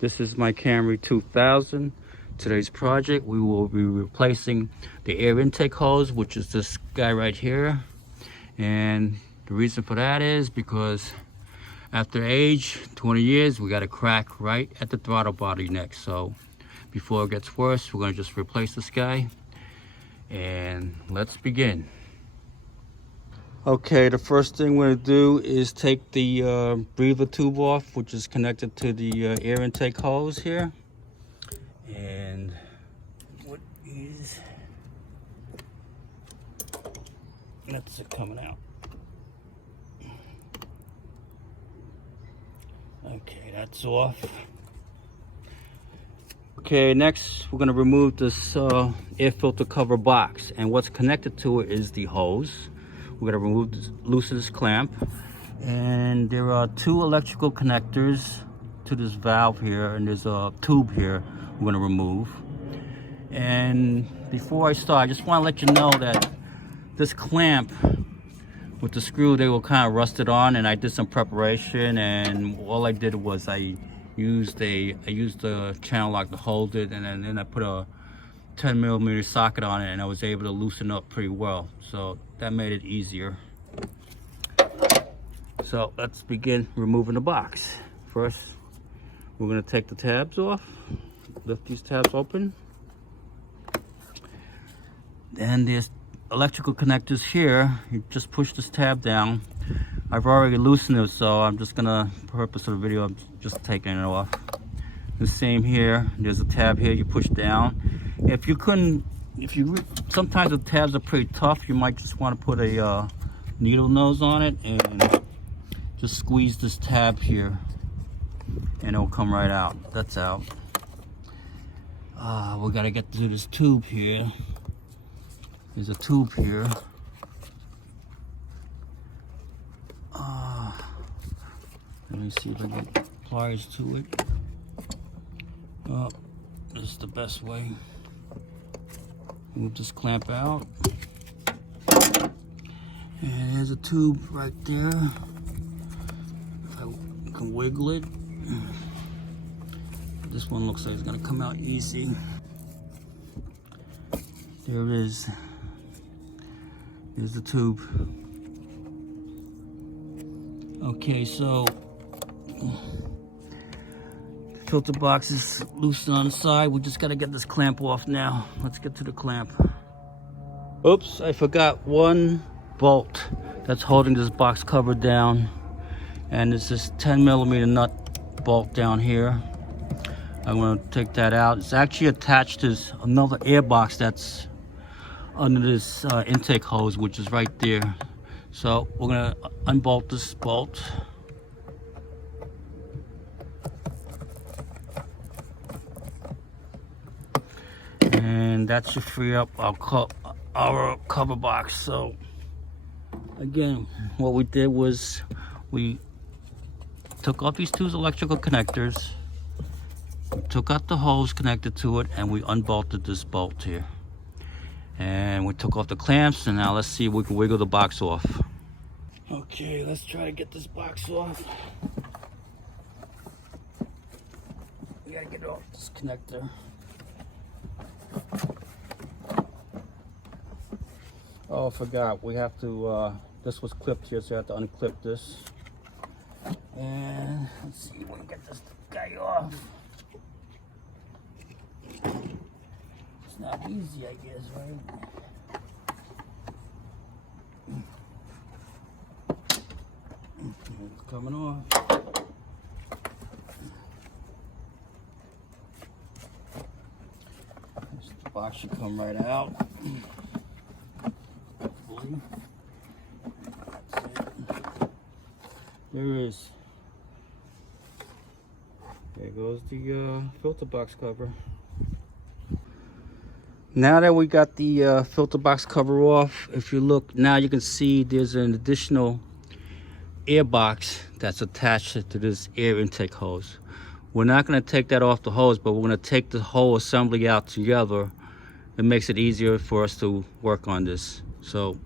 This is my Camry 2000. Today's project, we will be replacing the air intake hose, which is this guy right here. And the reason for that is because after age, 20 years, we got a crack right at the throttle body neck. So before it gets worse, we're gonna just replace this guy. And let's begin. Okay, the first thing we're gonna do is take the breather tube off, which is connected to the air intake hose here. And what is, that's it coming out. Okay, that's off. Okay, next we're gonna remove this air filter cover box, and what's connected to it is the hose. We're gonna remove this, loosen this clamp, and there are two electrical connectors to this valve here, and there's a tube here we're gonna remove. And before I start, I just want to let you know that this clamp with the screw, they were kind of rusted on, and I did some preparation, and all I did was I used the channel lock to hold it, and then I put a 10mm socket on it, and I was able to loosen up pretty well, so that made it easier. So let's begin removing the box. First, we're going to take the tabs off, lift these tabs open. Then there's electrical connectors here. You just push this tab down. I've already loosened it, so I'm just gonna, for the purpose of the video, I'm just taking it off. The same here, there's a tab here you push down. Sometimes the tabs are pretty tough, you might just want to put a needle nose on it and just squeeze this tab here and it'll come right out. That's out. We gotta get to this tube here. There's a tube here. Let me see if I get pliers to it. This is the best way. Move this clamp out. And there's a tube right there. If I can wiggle it. This one looks like it's gonna come out easy. There it is. Here's the tube. Okay, so the filter box is loosened on the side. We just gotta get this clamp off now. Let's get to the clamp. Oops, I forgot one bolt that's holding this box cover down. And it's this 10mm nut bolt down here. I'm gonna take that out. It's actually attached to another air box that's under this intake hose, which is right there. So we're gonna unbolt this bolt. And that should free up our cover box. So again, what we did was we took off these two electrical connectors, we took out the hose connected to it, and we unbolted this bolt here. And we took off the clamps, and now let's see if we can wiggle the box off. Okay, let's try to get this box off. We gotta get off this connector. Oh, I forgot, we have to, this was clipped here, so I have to unclip this. And let's see if we can get this guy off. It's not easy, I guess, right? It's coming off. The box should come right out. Hopefully. That's it. There it is. There goes the filter box cover. Now that we got the filter box cover off, if you look now, you can see there's an additional air box that's attached to this air intake hose. We're not going to take that off the hose, but we're going to take the whole assembly out together. It makes it easier for us to work on this. So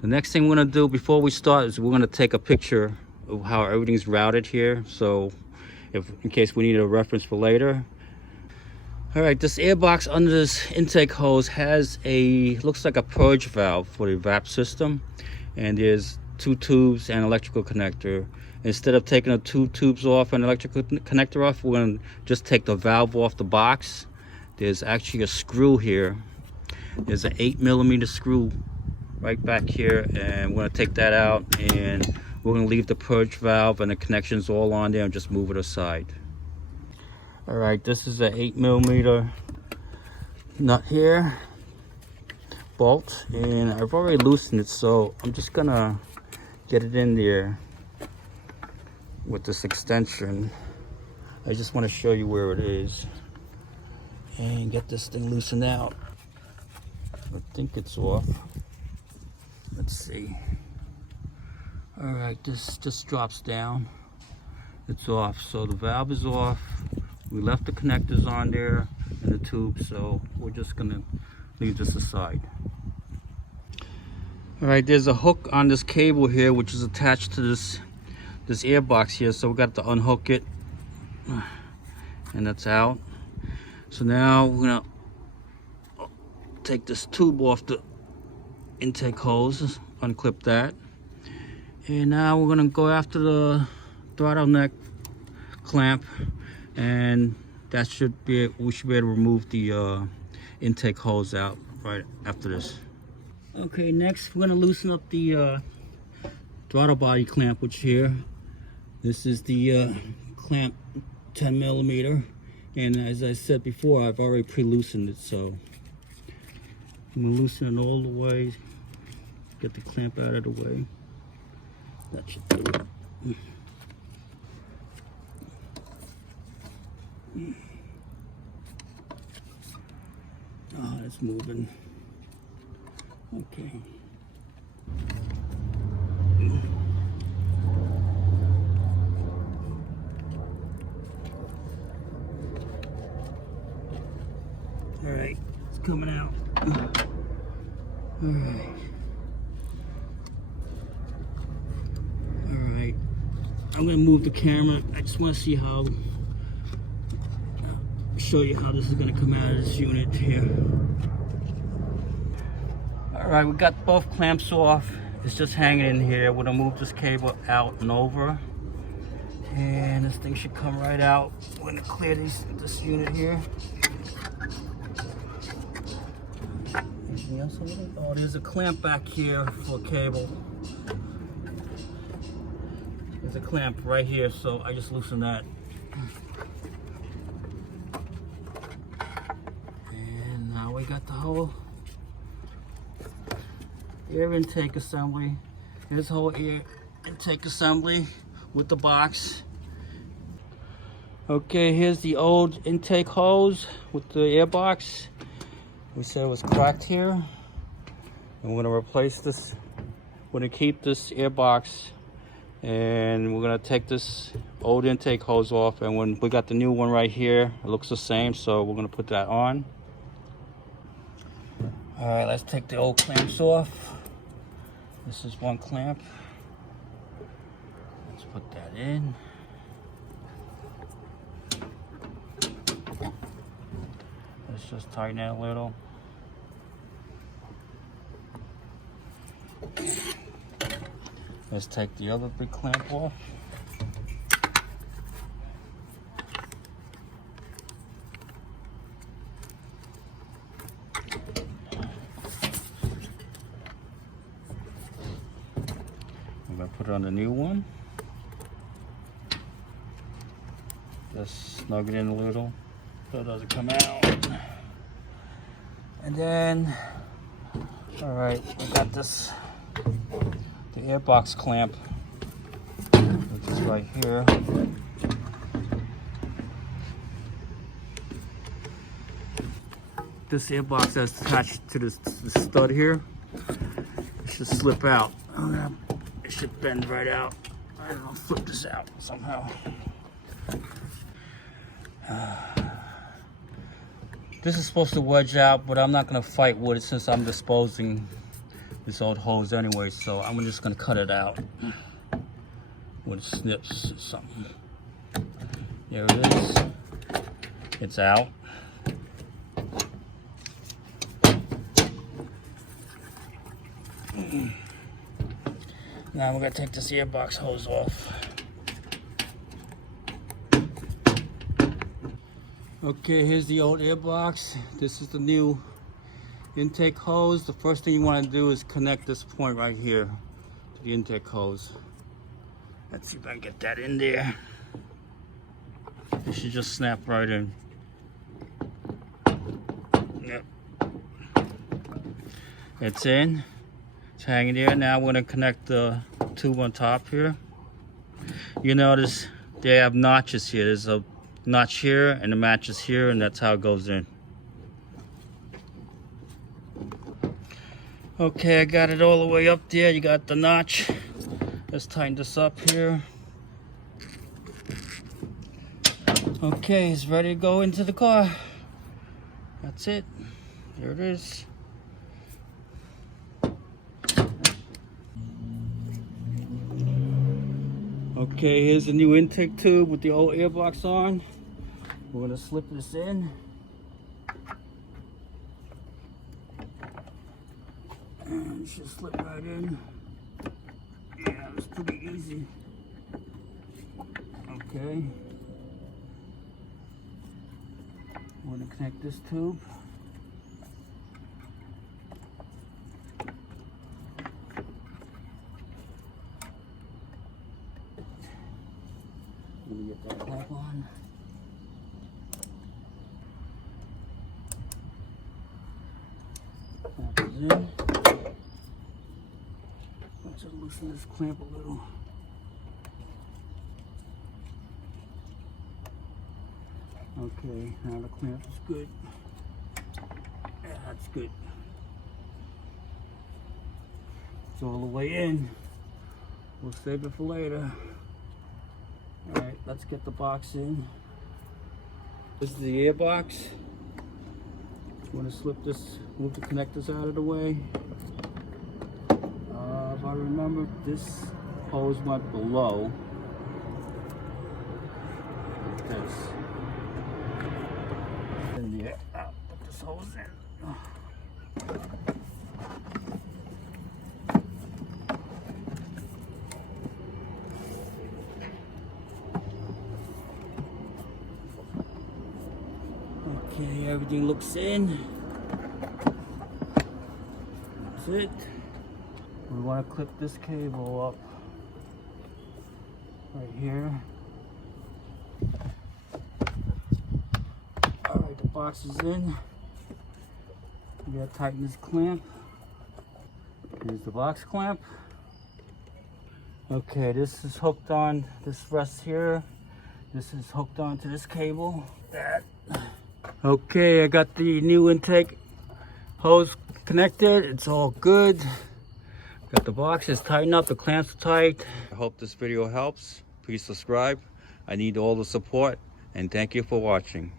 the next thing we're going to do before we start is we're going to take a picture of how everything's routed here. So in case we need a reference for later. All right, this air box under this intake hose has looks like a purge valve for the evap system, and there's 2 tubes and electrical connector. Instead of taking the 2 tubes off and electrical connector off, we're going to just take the valve off the box. There's actually a screw here. There's an 8mm screw right back here, and we're going to take that out, and we're going to leave the purge valve and the connections all on there and just move it aside. All right, this is an 8mm nut here, bolt, and I've already loosened it, so I'm just gonna get it in there with this extension. I just want to show you where it is and get this thing loosened out. I think it's off. Let's see. All right, this just drops down. It's off, so the valve is off. We left the connectors on there and the tube, so we're just gonna leave this aside. All right, there's a hook on this cable here which is attached to this air box here, so we got to unhook it, and that's out. So now we're gonna take this tube off the intake hose, unclip that, and now we're gonna go after the throttle neck clamp, and that should be, we should be able to remove the intake hose out right after this. Okay, next we're going to loosen up the throttle body clamp, which here, this is the clamp 10mm, and as I said before, I've already pre-loosened it, so I'm going to loosen it all the way, get the clamp out of the way. That should do it. Oh, it's moving. Okay. All right, it's coming out. All right. All right. I'm gonna move the camera. I just want to see how. Show you how this is going to come out of this unit here. All right, we got both clamps off. It's just hanging in here. We're going to move this cable out and over, and this thing should come right out. We're going to clear this unit here. Anything else over there? Oh, there's a clamp back here for a cable. There's a clamp right here, so I just loosened that. We got the whole air intake assembly. Here's whole air intake assembly with the box. Okay, here's the old intake hose with the air box. We said it was cracked here. And we're gonna replace this. We're gonna keep this air box, and we're gonna take this old intake hose off, and when we got the new one right here, it looks the same, so we're gonna put that on. All right, let's take the old clamps off. This is one clamp. Let's put that in. Let's just tighten it a little. Let's take the other big clamp off. I'm gonna put it on the new one. Just snug it in a little so it doesn't come out. And then, all right, we got this, the airbox clamp, which is right here. This airbox that's attached to this stud here, it should slip out. It should bend right out. I don't know, flip this out somehow. This is supposed to wedge out, but I'm not gonna fight with it since I'm disposing this old hose anyway, so I'm just gonna cut it out with snips or something. There it is. It's out. Now we're gonna take this airbox hose off. Okay, here's the old airbox. This is the new intake hose. The first thing you want to do is connect this point right here to the intake hose. Let's see if I can get that in there. It should just snap right in. Yep. It's in. It's hanging there. Now we're going to connect the tube on top here. You notice they have notches here. There's a notch here and the match is here, and that's how it goes in. Okay, I got it all the way up there. You got the notch. Let's tighten this up here. Okay, it's ready to go into the car. That's it. There it is. Okay, here's the new intake tube with the old airbox on. We're gonna slip this in. And it should slip right in. Yeah, it's pretty easy. Okay. We're gonna connect this tube. Let me get that clamp on. Clamp is in. Let's just loosen this clamp a little. Okay, now the clamp is good. Yeah, that's good. It's all the way in. We'll save it for later. Alright, let's get the box in. This is the airbox. I'm going to slip this, move the connectors out of the way. If I remember, this hose went below. Like this. In there. Put this hose in. Okay, everything looks in. That's it. We want to clip this cable up right here. Alright, the box is in. We gotta tighten this clamp. Here's the box clamp. Okay, this is hooked on, this rests here. This is hooked onto this cable. That. Okay, I got the new intake hose connected. It's all good. Got the boxes tightened up, the clamps are tight. I hope this video helps. Please subscribe. I need all the support, and thank you for watching.